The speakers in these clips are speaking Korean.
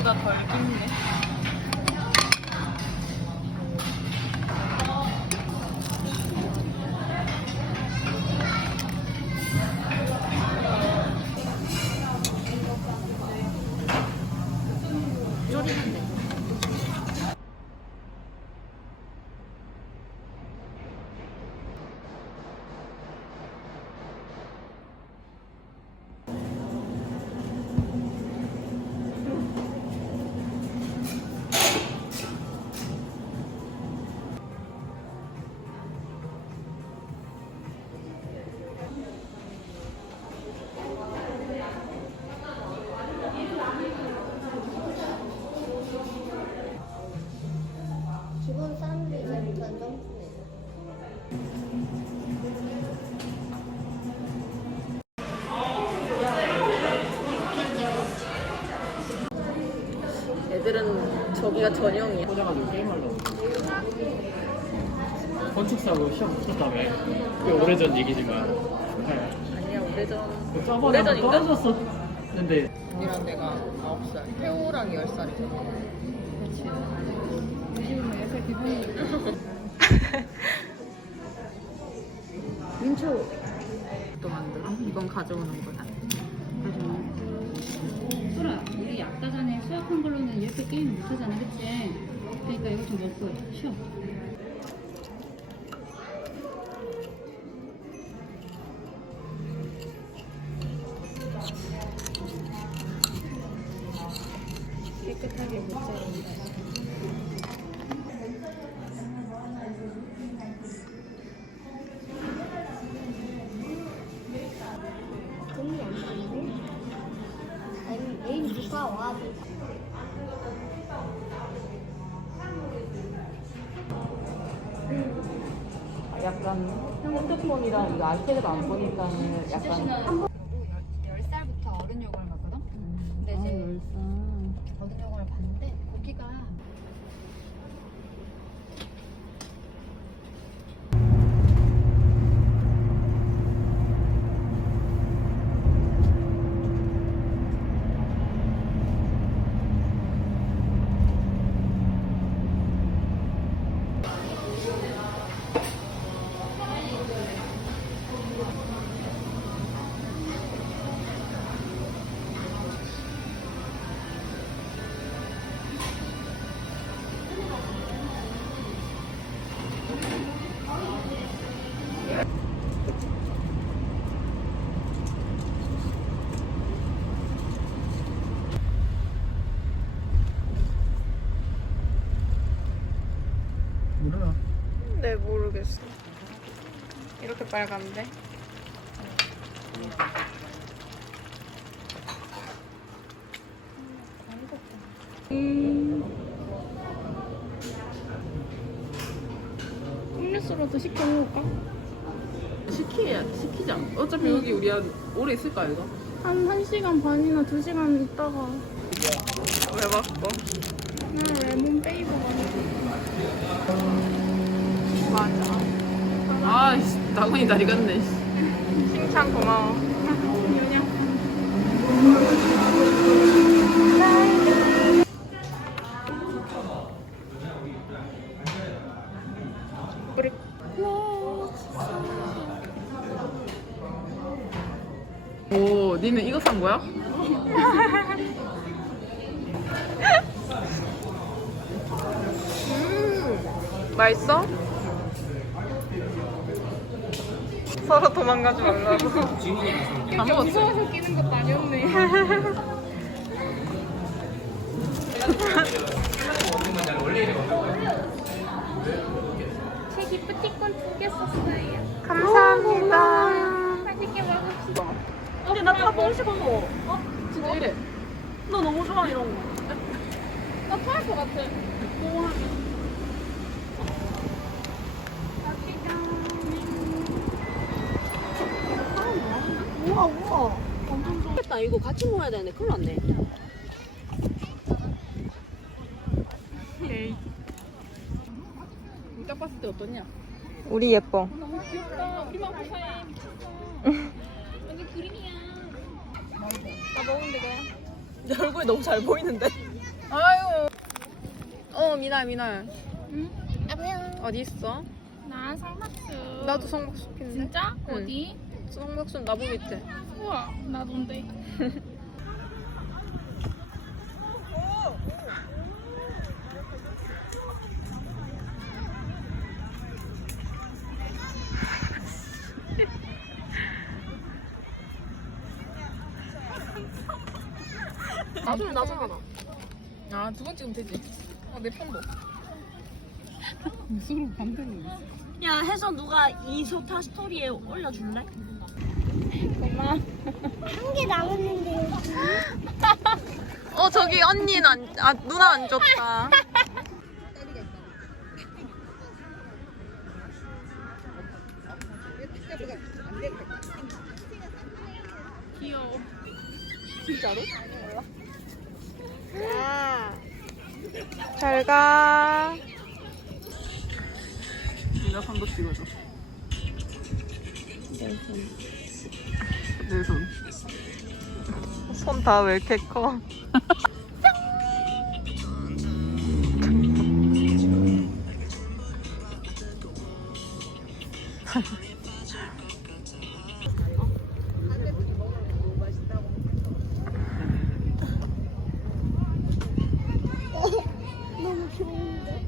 보다 덜 깊네. 쪼리는데. 죽은 사람들이 제일 못하는 점프네. 애들은 저기가 전형이야. 꽂아가지고 게임하려고. 건축사로 시험 붙었다며. 꽤 오래전 얘기지만. 네. 아니야, 오래전. 그 저번에 오래전인가? 떨어졌었는데. 언니랑 내가 9살, 태호랑 10살이잖아. 그치. 지금 4살 기분이. 민초. 또 만들어? 이건 가져오는 거야. 소라, 우리 아까 전에 수학한 걸로는 이렇게 게임 못하잖아, 그치? 그러니까 이거 좀 먹고 쉬어. 깨끗하게 못 자른다. 돈이 안 나는데? 아니, 내일 누가 와? 약간 핸드폰이랑 이거 아이패드가 안 보니까는 약간 10살부터 어른 요강을 갔거든? 근데 이제 어른 요강을 봤는데 거기가 몰라. 네, 모르겠어. 이렇게 빨간데? 음료수라도 시켜 먹을까? 시키자. 어차피 여기 우리 오래 있을까 이거? 한 1시간 반이나 2시간 있다가 왜 바꿔? 나 레몬 페이버 맞아. 아이씨, 나군이 다리 갔네. 칭찬 고마워. 우리 오, 니는 이거 산 거야? 맛있어? 서로 도망가지 말라고. 다 먹었어. 무서워서 끼는 것도 아니었네. 제 기프티콘 2개 썼어요. 감사합니다. 맛있게 먹읍시다. 근데 나 다 먹고 싶어. 진짜 이래. 너 너무 좋아 이런 거. 나 토할 것 같아. 우와 우와. 완전 좋겠다. 이거 같이 먹어야 되는데 큰일 났네. 딱 봤을 때 어떠냐? 우리 예뻐. 너무 귀엽다. 우리만 무사해. 완전 그림이야. 나 먹으면 되게. 내 얼굴이 너무 잘 보이는데. 아유. 미날. 안녕. 어디 있어? 나 상박수. 나도 성박숲인데. 진짜? 응. 어디? 성박숲 나무 밑에. 우와, 나도인데. 나중에 하나. 아, 두 번 찍으면 되지. 내 편도. 야 해서 누가 이 소타 스토리에 올려줄래? 한 개 남았는데. 저기 언니는 누나 안 좋다. 귀여워. 진짜로? 잘 가. 니가 손도 찍어줘. 내 손. 손 다 왜 이렇게 커? 너무 귀여운데.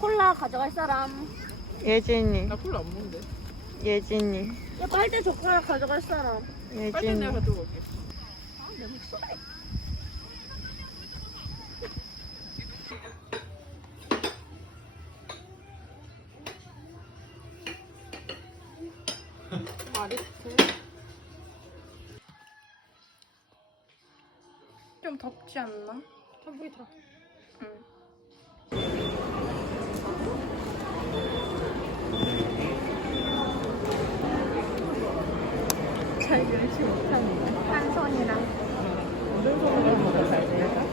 콜라 가져갈 사람. 예진이. 나 콜라 안 먹는데. 예진이. 야 빨대 젓가락 가져갈 사람. 빨리 내가 예진이. 가지고 올게. 마리트. 좀 덥지 않나? 전복이 들어. 응. 잘 열지 못하는데. 한 손이랑. 오른손으로보다 잘 될까?